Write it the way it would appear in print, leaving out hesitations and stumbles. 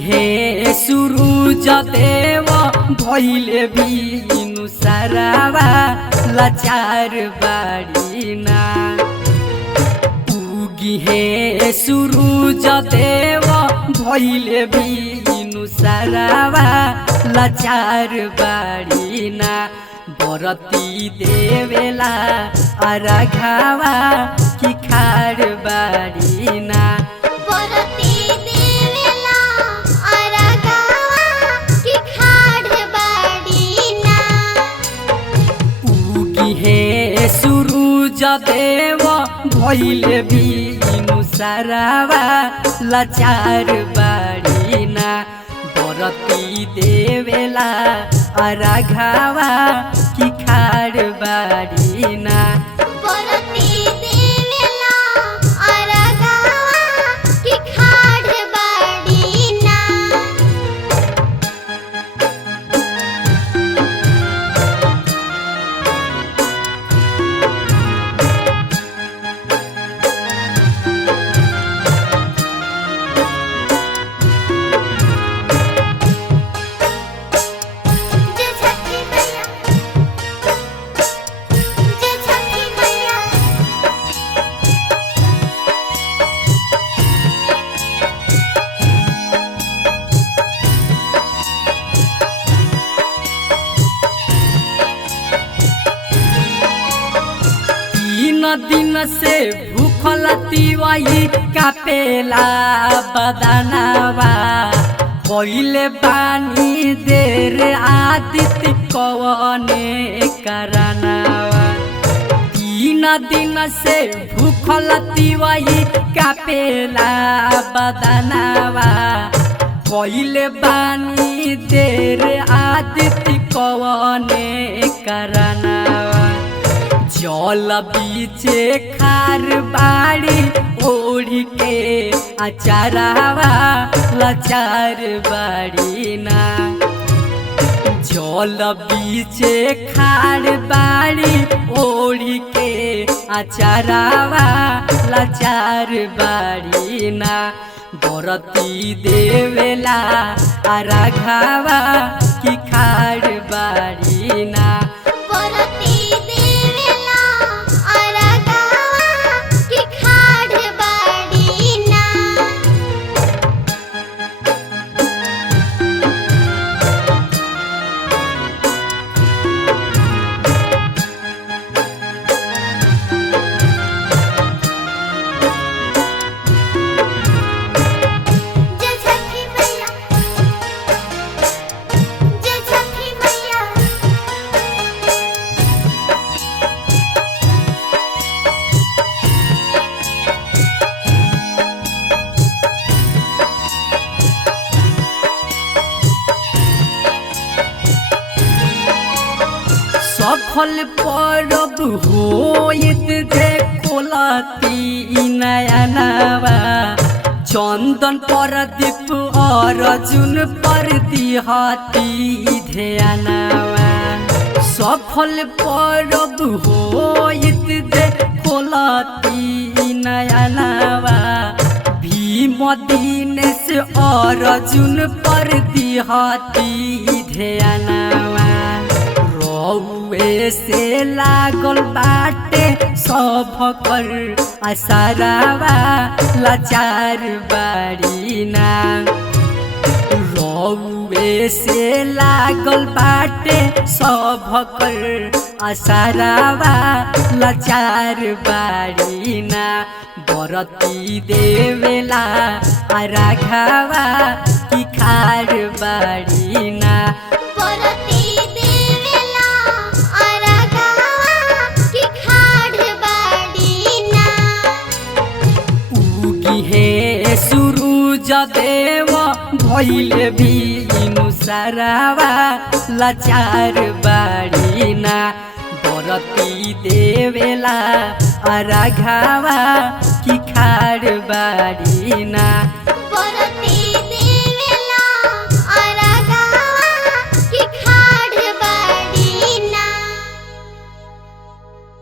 हे सुरुज देव भइले बिनु सारावा लाचार बाड़ीना। उगी हे सुरुज देव भइले बिनु सारावा लाचार बाड़ीना। बरती देवेला आराघावा की खाड़ बाड़ीना। हे सुरुज देव भइले बिनु सारावा लाचार बाड़ीना। बरती देवेला आराघावा की खाड़ बाड़ीना। दिन से भूखल तिवाई कापेला बदनावा। पहिले बानी देर आदित्य कवने करनावा। 3 दिन से भूखल तिवाई कापेला बदनावा। पहिले बानी देर आदित्य कवने करनावा। जल बीचे खार बाड़ी ओढ़ी के अचारावा लाचार बाड़ीना। जल बीचे खार बाड़ी ओढ़ी के अचारावा लाचार बाड़ीना। बरती देवेला आराघावा की खाड़ बाड़ीना। सफल परब होइत देखो लती नयनवा। चंदन प्रदीप अर्जुन पर दिहती ध्यानवा। सफल परब होइत देखो लती नयनवा। भीम दीनेश अर्जुन पर दिहती ध्यानवा। से लागल बाटे सब कर आसारावा लाचार बाड़ीना। रौवे से लागल बाटे सब कर आसारावा लाचार बाड़ीना। बरती देवेला आराघावा की खाड़ बाड़ीना। हे सुरुज देव भइले बिनु सारावा लाचार बाड़ीना। बरती देवेला आराघावा की खाड़ बाड़ीना।